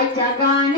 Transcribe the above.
தாய் சகான